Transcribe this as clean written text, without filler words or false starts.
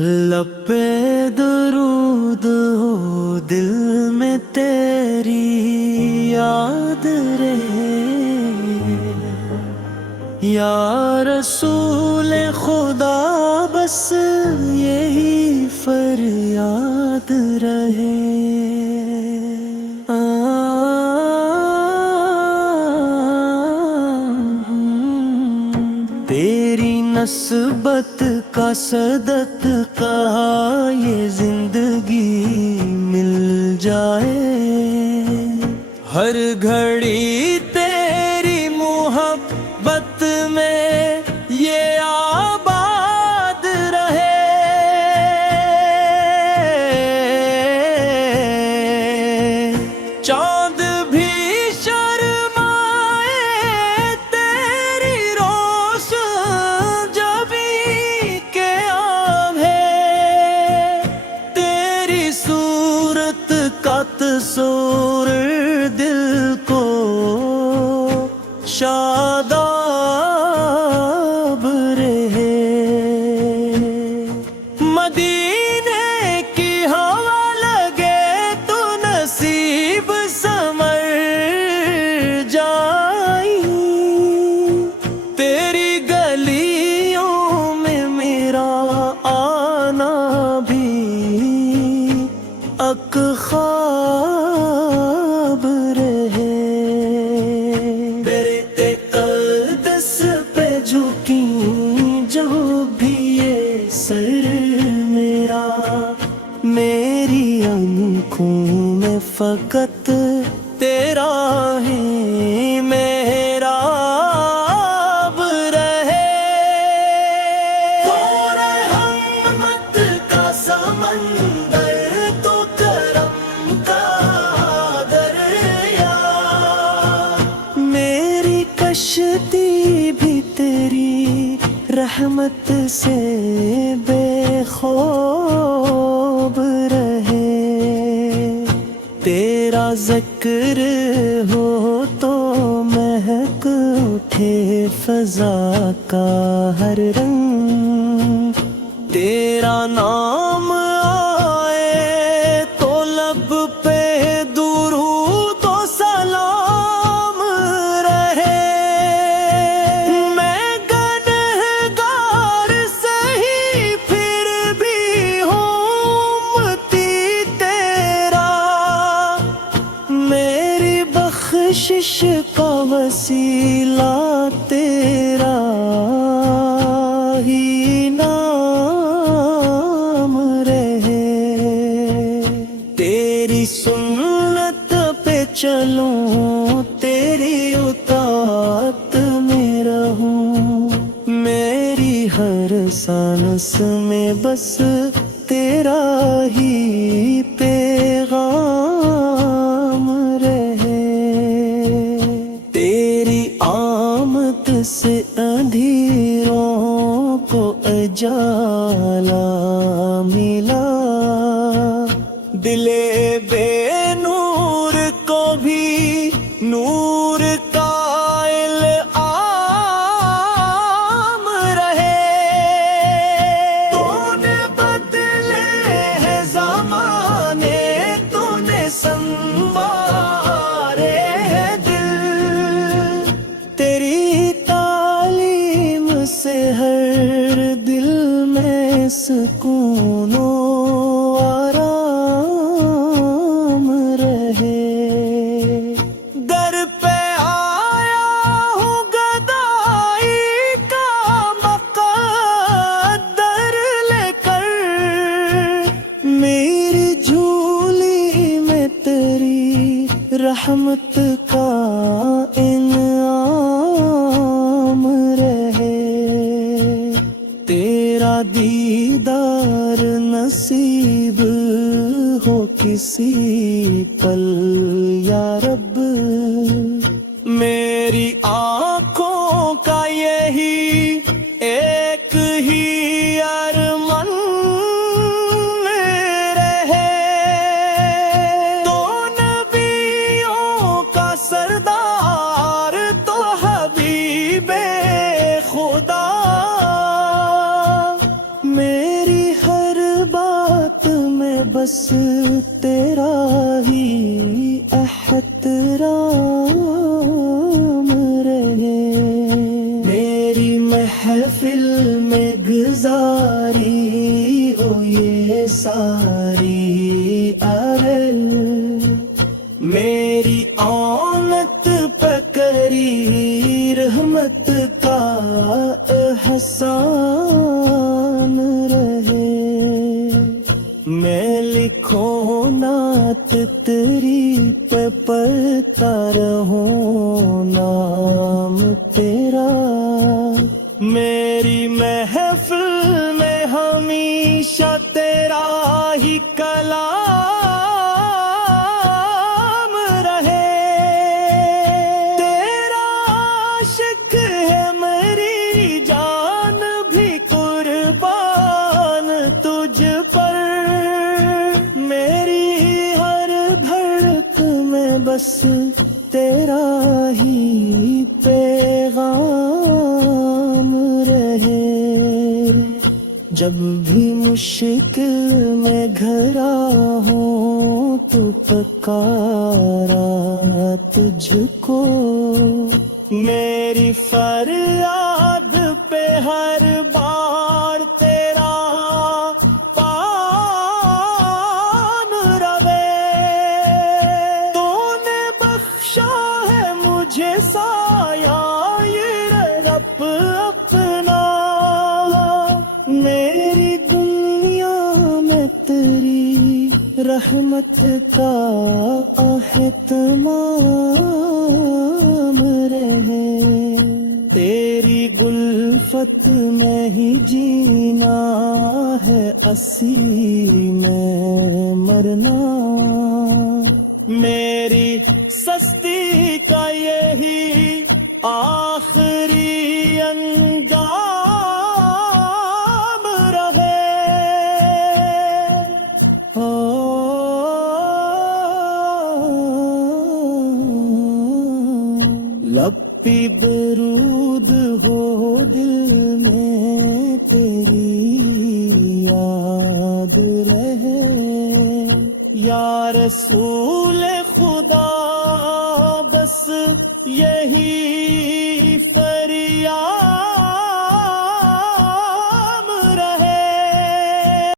لب پہ درود ہو دل میں تیری یاد رہے، یا رسول خدا بس یہی فریاد رہے۔ تیری نسبت کا صدت کا یہ زندگی مل جائے، ہر گھڑی تیری محبت میں یہ آباد رہے۔ چاند بھی شرمائے تیری روشن جبی کے آب ہے، تیری صورت کا تصور دل کو شاداب رہے۔ مدینے کی ہوا لگے تو نصیب سمر جائی، تیری گلیوں میں میرا آنا بھی اک خواب رہے۔ تیرے قدس پہ جھکی جو بھی یہ سر میرا، میری آنکھوں میں فقط تیرا ہی محراب رہے۔ تو رحمت کا سمندر تو کرم کا دریا، میری کشتی بھی تیری رحمت سے بے خواب رہے۔ تیرا ذکر ہو تو مہک اٹھے فضا کا ہر رنگ، تیرا نام آئے تو لب پہ درود و سلام رہے۔ میں گنہگار سہی پھر بھی ہوں امتی تیرا، میری بخشش کا وسیلہ تیرا ہی نام رہے۔ تیری سنت پہ چلوں، تیری اطاعت میں رہوں، میری ہر سانس میں بس تیرا ہی پیغام رہے۔ تیری آمد سے اندھیروں کو اجالا ملا، دل بے نور کو بھی نور کا الہام رہے۔ تو نے بدلے ہیں زمانے، تو نے سنوارے ہیں دل، تیری تعلیم سے ہر دل میں سکون و آرام رہے۔ در پہ آیا ہوں گدائی کا مقدر لے کر، میری جھولی میں تیری رحمت کا انعام رہے۔ تیرا دیدار نصیب ہو کسی پل یا رب، میری آنکھوں کا یہی ایک ہی ارمان رہے۔ تو نبیوں کا سردار تو حبیب خدا، میری ہر بس تیرا ہی احترام رہے، میری محفل میں گزاری ہو یہ ساری ارل، میری آمد پکری رحمت کا احسان رہے، میں لکھوں نعت تیری پہ پڑھتا رہوں نام تیرا، میری محفل میں ہمیشہ تیرا ہی کلام رہے، تیرا عاشق ہے میری جان بھی قربان تجھ پر، میری ہر دھڑک میں بس تیرا ہی پیغام رہے، جب بھی مشکل میں گھرا ہوں تو پکارا تجھ کو، میری فریاد پہ ہر بار تیرا پان روے، تو نے بخشا ہے مجھے سایہ یہ رب اپنا، میری دنیا میں تیری رحمت کا اہتمام رہے، تیری گلفت میں ہی جینا ہے اسیر میں مرنا، میری سستی کا یہی آخری انجام رہے، لب پہ درود ہو دل میں تیری یاد رہے، یا رسول خدا بس یہی فریاد